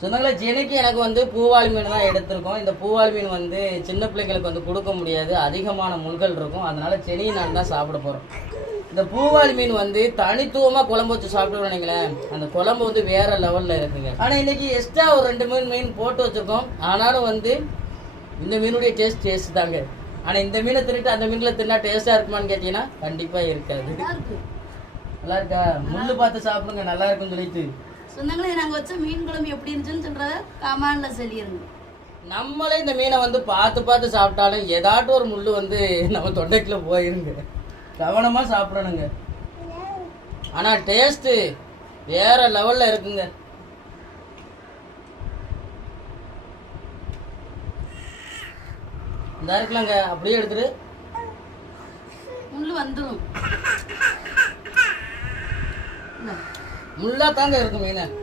சொந்தங்களே ஜெனிக்கு எனக்கு வந்து பூவாளி மீன் தான் எடுத்திருக்கோம். இந்த பூவாளி மீன் வந்து சின்ன பிள்ளைங்களுக்கு வந்து கொடுக்க முடியாது, அதிகமான முள்கள் இருக்கும். அதனால செனியை நான் தான் சாப்பிட போகிறோம். இந்த பூவாளி மீன் வந்து தனித்துவமாக குழம்பு வச்சு சாப்பிட்டு நினைங்களேன், அந்த குழம்பு வந்து வேற லெவலில் இருக்குங்க. ஆனால் இன்னைக்கு எக்ஸ்ட்ரா ஒரு 2 மீன் போட்டு வச்சுருக்கோம். ஆனாலும் வந்து இந்த மீனுடைய டேஸ்ட் தாங்க. ஆனால் இந்த மீனை தின்னுட்டு அந்த மீனில் தின்னா டேஸ்ட்டாக இருக்குமான்னு கேட்டீங்கன்னா கண்டிப்பாக இருக்காது. நல்லா இருக்கா? முள்ளு பார்த்து சாப்பிடுங்க, நல்லா இருக்குன்னு சொல்லிட்டு. சொந்தங்களே நாங்கள் வச்ச மீன் குழம்பு எப்படி இருந்துச்சுன்னு சொல்கிறத கமெண்ட்ல சொல்லிடுங்க. நம்மளே இந்த மீனை வந்து பார்த்து சாப்பிட்டாலும் ஏதாட்டும் ஒரு முள்ளு வந்து நம்ம தொண்டைக்குள்ள போயிருங்க. கவனமாக சாப்பிடணுங்க. ஆனால் டேஸ்ட்டு வேற லெவலில் இருக்குங்க. இந்த இருக்கலாங்க, அப்படியே எடுத்துட்டு முள்ளு வந்துடும். முள்ளா தாங்க இருக்கு மீன்.